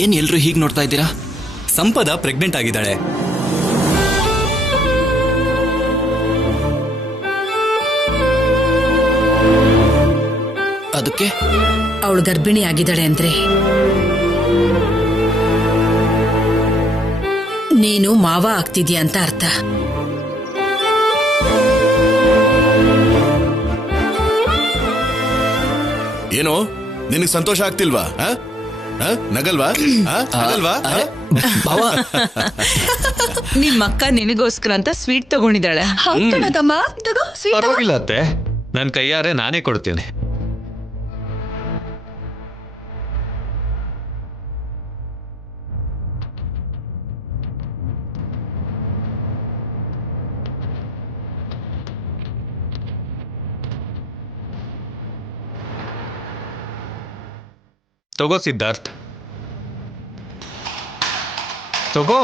ಏನ್ ಎಲ್ರು ಹೀಗೆ ನೋಡ್ತಾ ಇದ್ದೀರಾ? ಸಂಪದ ಪ್ರೆಗ್ನೆಂಟ್ ಆಗಿದ್ದಾಳೆ. ಅದಕ್ಕೆ ಅವಳು ಗರ್ಭಿಣಿ ಆಗಿದ್ದಾಳೆ ಅಂದ್ರೆ ನೀನು ಮಾವ ಆಗ್ತಿದ್ಯಾ ಅಂತ ಅರ್ಥ. ಏನೋ ನಿನಗೆ ಸಂತೋಷ ಆಗ್ತಿಲ್ವಾ? ನಗಲ್ವಾ? ನಗಲ್ವಾ? ನಿಮ್ಮಕ್ಕ ನಿನಗೋಸ್ಕರ ಅಂತ ಸ್ವೀಟ್ ತಗೊಂಡಿದ್ದಾಳೆ. ಪರವಾಗಿಲ್ಲ ಅತ್ತೆ, ನನ್ನ ಕೈಯಾರೆ ನಾನೇ ಕೊಡ್ತೀನಿ. ತಗೋ ಸಿದ್ಧಾರ್ಥ್, ತಗೋ.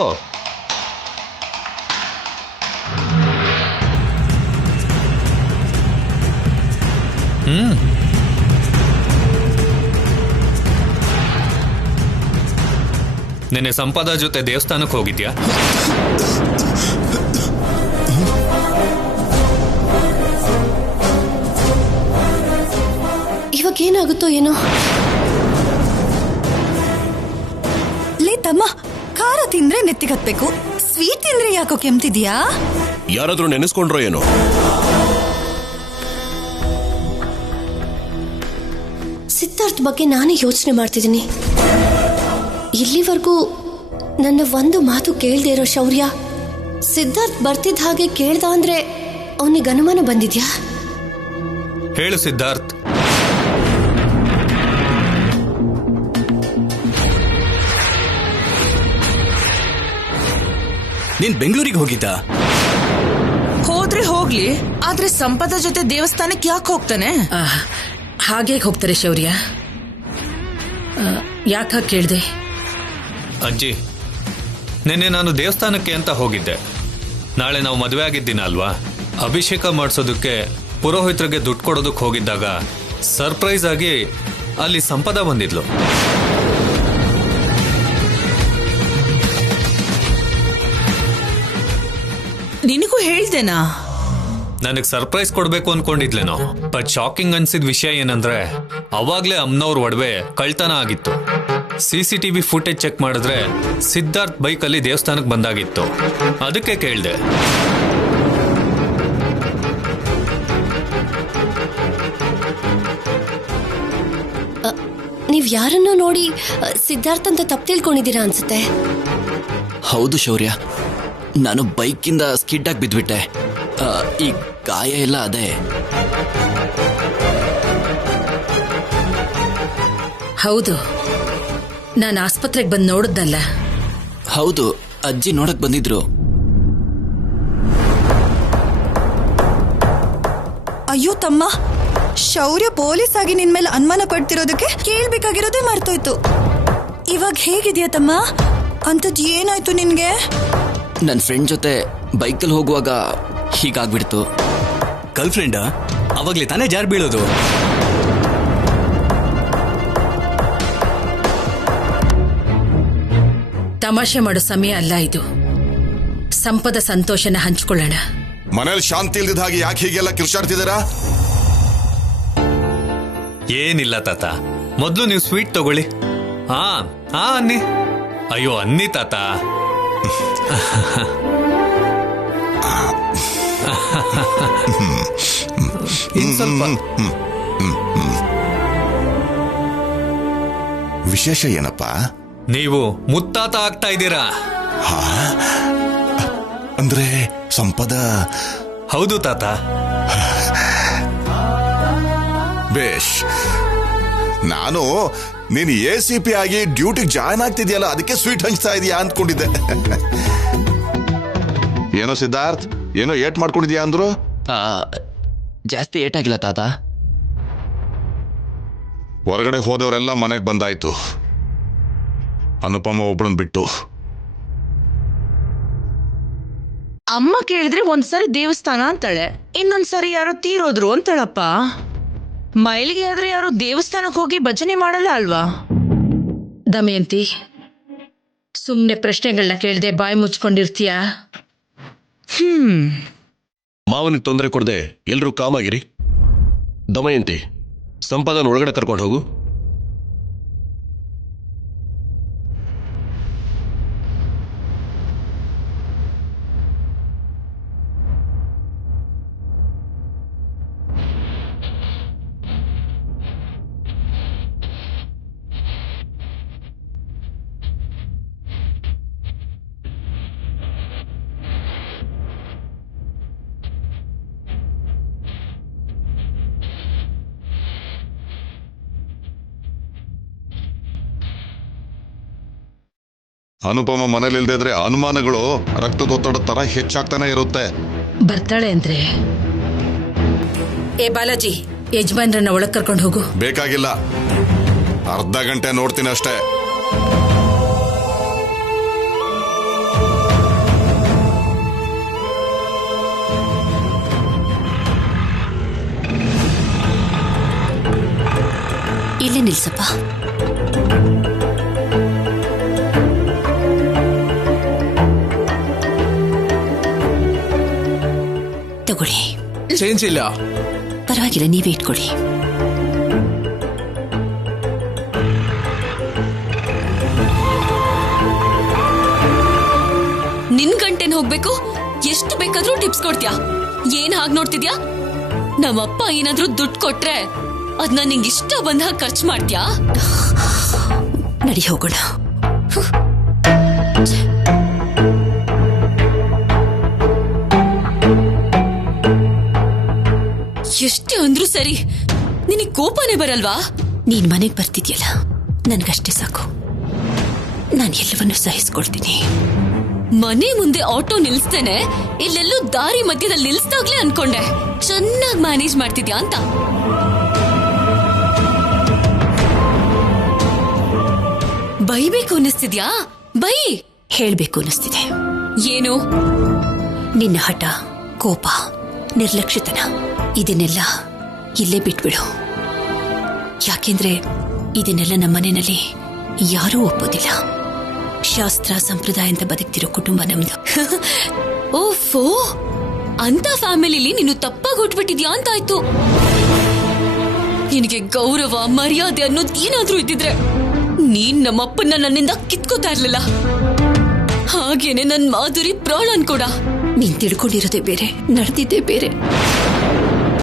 ನಿನ್ನೆ ಸಂಪದ ಜೊತೆ ದೇವಸ್ಥಾನಕ್ಕೆ ಹೋಗಿದ್ಯಾ? ಇವಾಗ ಏನಾಗುತ್ತೋ ಏನೋ. ತಮ್ಮ, ಖಾರ ತಿಂದ್ರೆ ನೆತ್ತಿಗತ್ಬೇಕು, ಸ್ವೀಟ್ ತಿಂದ್ರೆ ಯಾಕೋ ಕೆಮ್ತಿದ್ಯಾ? ಯಾರಾದ್ರೂ ನೆನೆಸ್ಕೊಂಡ್ರೋ ಏನೋ? ಸಿದ್ಧಾರ್ಥ್ ಬಗ್ಗೆ ನಾನೇ ಯೋಚನೆ ಮಾಡ್ತಿದ್ದೀನಿ. ಇಲ್ಲಿವರೆಗೂ ನನ್ನ ಒಂದು ಮಾತು ಕೇಳದೆ ಇರೋ ಶೌರ್ಯ ಸಿದ್ಧಾರ್ಥ್ ಬರ್ತಿದ್ದ ಹಾಗೆ ಕೇಳ್ದ ಅಂದ್ರೆ ಅವನಿಗೆ ಅನುಮಾನ ಬಂದಿದ್ಯಾ? ಹೇಳು ಸಿದ್ಧಾರ್ಥ್. ನೀನ್ ಬೆಂಗಳೂರಿಗೆ ಹೋಗಿದ್ದ? ಹೋದ್ರೆ ಹೋಗ್ಲಿ, ಆದ್ರೆ ಸಂಪದ ಜೊತೆ ದೇವಸ್ಥಾನಕ್ಕೆ ಯಾಕೆ ಹೋಗ್ತಾನೆ? ಹಾಗೆ ಹೋಗ್ತಾರೆ ಶೌರ್ಯ. ಯಾಕ ಕೇಳ್ದೆ? ಅಜ್ಜಿ, ನಿನ್ನೆ ನಾನು ದೇವಸ್ಥಾನಕ್ಕೆ ಅಂತ ಹೋಗಿದ್ದೆ. ನಾಳೆ ನಾವು ಮದುವೆ ಆಗಿದ್ದೀನ ಅಲ್ವಾ, ಅಭಿಷೇಕ ಮಾಡಿಸೋದಕ್ಕೆ ಪುರೋಹಿತರಿಗೆ ದುಡ್ಡು ಕೊಡೋದಕ್ಕೆ ಹೋಗಿದ್ದಾಗ ಸರ್ಪ್ರೈಸ್ ಆಗಿ ಅಲ್ಲಿ ಸಂಪದ ಬಂದಿದ್ಲು. ನಿನಗೂ ಹೇಳ್ದೇನಾ? ನನಗೆ ಸರ್ಪ್ರೈಸ್ ಕೊಡ್ಬೇಕು ಅನ್ಕೊಂಡಿದ್ಲೇನೋ. ಬಟ್ ಶಾಕಿಂಗ್ ಅನ್ಸಿದ ವಿಷಯ ಏನಂದ್ರೆ ಅವಾಗ್ಲೇ ಅಮ್ಮನವ್ರ ಒಡವೆ ಕಳ್ತನ ಆಗಿತ್ತು. CCTV ಫುಟೇಜ್ ಚೆಕ್ ಮಾಡಿದ್ರೆ ಸಿದ್ಧಾರ್ಥ್ ಬೈಕಲ್ಲಿ ದೇವಸ್ಥಾನಕ್ಕೆ ಬಂದಾಗಿತ್ತು. ಅದಕ್ಕೆ ಕೇಳ್ದೆ. ನೀವ್ ಯಾರನ್ನ ನೋಡಿ ಸಿದ್ಧಾರ್ಥ್ ಅಂತ ತಪ್ಪು ತಿಳ್ಕೊಂಡಿದ್ದೀರಾ ಅನ್ಸುತ್ತೆ. ಹೌದು ಶೌರ್ಯ, ನಾನು ಬೈಕಿಂದ ಸ್ಕಿಡ್ ಆಗಿ ಬಿದ್ಬಿಟ್ಟೆ. ಈ ಗಾಯ ಎಲ್ಲ ಅದೇ. ಹೌದು, ನಾನು ಆಸ್ಪತ್ರೆಗೆ ಬಂದು ನೋಡಿದ್ನಲ್ಲ. ಹೌದು, ಅಜ್ಜಿ ನೋಡಕ್ ಬಂದಿದ್ರು. ಅಯ್ಯೋ ತಮ್ಮ, ಶೌರ್ಯ ಪೊಲೀಸ್ ಆಗಿ ನಿನ್ ಮೇಲೆ ಅನುಮಾನ ಪಡ್ತಿರೋದಕ್ಕೆ ಕೇಳ್ಬೇಕಾಗಿರೋದೇ ಮರ್ತೋಯ್ತು. ಇವಾಗ ಹೇಗಿದ್ಯಾ ತಮ್ಮ? ಅಂತದ್ ಏನಾಯ್ತು ನಿನ್ಗೆ? ನನ್ನ ಫ್ರೆಂಡ್ ಜೊತೆ ಬೈಕಲ್ಲಿ ಹೋಗುವಾಗ ಹೀಗಾಗ್ಬಿಡ್ತು. Girl friend? ಅವಾಗ್ಲೇ ತಾನೇ ಜಾರ್ ಬೀಳೋದು. ತಮಾಷೆ ಮಾಡೋ ಸಮಯ ಅಲ್ಲ ಇದು. ಸಂಪದ ಸಂತೋಷನ ಹಂಚ್ಕೊಳ್ಳೋಣ. ಮನೇಲಿ ಶಾಂತಿ ಇಲ್ದಿದ್ದ ಹಾಗೆ ಯಾಕೆ ಹೀಗೆಲ್ಲ ಕಿರ್ಚಾಡ್ತಿದ್ದೀರಾ? ಏನಿಲ್ಲ ತಾತ, ಮೊದ್ಲು ನೀವು ಸ್ವೀಟ್ ತಗೊಳ್ಳಿ. ಅನ್ನಿ. ಅಯ್ಯೋ ಅನ್ನಿ ತಾತ. ಇನ್ ಸ್ವಲ್ಪ. ವಿಶೇಷ ಏನಪ್ಪ? ನೀವು ಮುತ್ತಾತ ಆಗ್ತಾ ಇದ್ದೀರಾ. ಅಂದ್ರೆ ಸಂಪದ? ಹೌದು ತಾತ. ಬೇಷ್. ನಾನು ನೀನು ACP ಆಗಿ ಡ್ಯೂಟಿಗೆ ಜಾಯ್ನ್ ಆಗ್ತಿದ್ಯಲ್ಲ, ಅದಕ್ಕೆ ಸ್ವೀಟ್ ಹಂಚ್ತಾ ಇದೀಯಾ ಅಂದ್ಕೊಂಡಿದ್ದೆ. ಏನೋ ಸಿದ್ಧಾರ್ಥ್, ಏನೋ ಏಟ್ ಮಾಡ್ಕೊಂಡಿದ್ಯಾ ಅಂದ್ರು? ಜಾಸ್ತಿ ಏಟಾಗಿಲ್ಲ ತಾತ. ಹೊರಗಡೆ ಹೋದವರೆಲ್ಲ ಮನೆಗೆ ಬಂದಾಯ್ತು, ಅನುಪಮ ಒಬ್ಬಳನ್ ಬಿಟ್ಟು. ಅಮ್ಮ ಕೇಳಿದ್ರೆ ಒಂದ್ಸರಿ ದೇವಸ್ಥಾನ ಅಂತಾಳೆ, ಇನ್ನೊಂದ್ಸರಿ ಯಾರೋ ತೀರೋದ್ರು ಅಂತಾಳಪ್ಪ. ಮೈಲಿಗೆ ಆದ್ರೆ ಯಾರು ದೇವಸ್ಥಾನಕ್ಕೆ ಹೋಗಿ ಭಜನೆ ಮಾಡಲ್ಲ ಅಲ್ವಾ? ದಮಯಂತಿ, ಸುಮ್ಮನೆ ಪ್ರಶ್ನೆಗಳನ್ನ ಕೇಳದೆ ಬಾಯಿ ಮುಚ್ಕೊಂಡಿರ್ತೀಯ. ಮಾವನಿಗೆ ತೊಂದರೆ ಕೊಡದೆ ಎಲ್ಲರೂ ಕಾಮಾಗಿರಿ. ದಮಯಂತಿ, ಸಂಪಾದನ ಒಳಗಡೆ ಕರ್ಕೊಂಡು ಹೋಗು. ಅನುಪಮ ಮನೇಲಿಲ್ದೇ ಇದ್ರೆ ಅನುಮಾನಗಳು ರಕ್ತದೊತ್ತಡ ತರ ಹೆಚ್ಚಾಗ್ತಾನೆ ಇರುತ್ತೆ. ಬರ್ತಾಳೆ ಅಂದ್ರೆ. ಏ ಬಾಲಾಜಿ, ಯಜಮಾನ್ರನ್ನ ಒಳಗ್ ಕರ್ಕೊಂಡು ಹೋಗು. ಬೇಕಾಗಿಲ್ಲ, ಅರ್ಧ ಗಂಟೆ ನೋಡ್ತೀನಿ ಅಷ್ಟೇ. ಇಲ್ಲೇ ನಿಲ್ಸಪ್ಪ. ತಗೊಳ್ಳಿ. ಚೇಂಜ್ ಇಲ್ಲ. ಪರವಾಗಿಲ್ಲ, ನೀವೇ ಇಟ್ಕೊಳ್ಳಿ. ನಿನ್ ಗಂಟೆನ್ ಹೋಗ್ಬೇಕು, ಎಷ್ಟು ಬೇಕಾದ್ರೂ ಟಿಪ್ಸ್ ಕೊಡ್ತೀಯಾ? ಏನ್ ಹಾಗೆ ನೋಡ್ತಿದ್ಯಾ? ನಮ್ಮಪ್ಪ ಏನಾದ್ರೂ ದುಡ್ಡು ಕೊಟ್ರೆ ಅದ್ನ ನಿಂಗೆ ಇಷ್ಟ ಬಂದ ಖರ್ಚು ಮಾಡ್ತೀಯಾ? ನಡಿ ಹೋಗೋಣ. ಎಷ್ಟೇ ಅಂದ್ರೂ ಸರಿ, ನಿನಗೆ ಕೋಪನೇ ಬರಲ್ವಾ? ನೀನ್ ಮನೆಗೆ ಬರ್ತಿದ್ಯಲ್ಲ, ನನ್ಗಷ್ಟೇ ಸಾಕು. ನಾನು ಎಲ್ಲವನ್ನೂ ಸಹಿಸ್ಕೊಳ್ತೀನಿ. ಮನೆ ಮುಂದೆ ಆಟೋ ನಿಲ್ಸ್ತೇನೆ, ಇಲ್ಲೆಲ್ಲೂ ದಾರಿ ಮಧ್ಯದಲ್ಲಿ ನಿಲ್ಸ್ದಾಗ್ಲೇ ಅನ್ಕೊಂಡೆ ಚೆನ್ನಾಗಿ ಮ್ಯಾನೇಜ್ ಮಾಡ್ತಿದ್ಯಾ ಅಂತ. ಬೈಬೇಕು ಅನ್ನಿಸ್ತಿದ್ಯಾ? ಬೈ. ಹೇಳ್ಬೇಕು ಅನ್ನಿಸ್ತಿದೆ. ಏನು? ನಿನ್ನ ಹಠ, ಕೋಪ, ನಿರ್ಲಕ್ಷ್ಯತನ ಇದನ್ನೆಲ್ಲ ಇಲ್ಲೇ ಬಿಟ್ಬಿಡು. ಯಾಕೆಂದ್ರೆ ಇದನ್ನೆಲ್ಲ ನಮ್ಮ ಮನೆಯಲ್ಲಿ ಯಾರೂ ಒಪ್ಪೋದಿಲ್ಲ. ಶಾಸ್ತ್ರ ಸಂಪ್ರದಾಯ ಅಂತ ಬದುಕ್ತಿರೋ ಕುಟುಂಬ ನಮ್ದು. ಓಫೋ, ಅಂತ ಫ್ಯಾಮಿಲಿಲಿ ನೀನು ತಪ್ಪಾಗಿ ಹುಟ್ಬಿಟ್ಟಿದ್ಯಾ ಅಂತಾಯ್ತು. ನಿನಗೆ ಗೌರವ ಮರ್ಯಾದೆ ಅನ್ನೋದು ಏನಾದ್ರೂ ಇದ್ದಿದ್ರೆ ನೀನ್ ನಮ್ಮಪ್ಪನ್ನ ನನ್ನಿಂದ ಕಿತ್ಕೋತಾ ಇರ್ಲಿಲ್ಲ. ಹಾಗೇನೆ ನನ್ ಮಾಧುರಿ ಪ್ರಾಣನ್ ಕೂಡ. ನೀನ್ ತಿಳ್ಕೊಂಡಿರೋದೇ ಬೇರೆ, ನಡೆದಿದ್ದೇ ಬೇರೆ.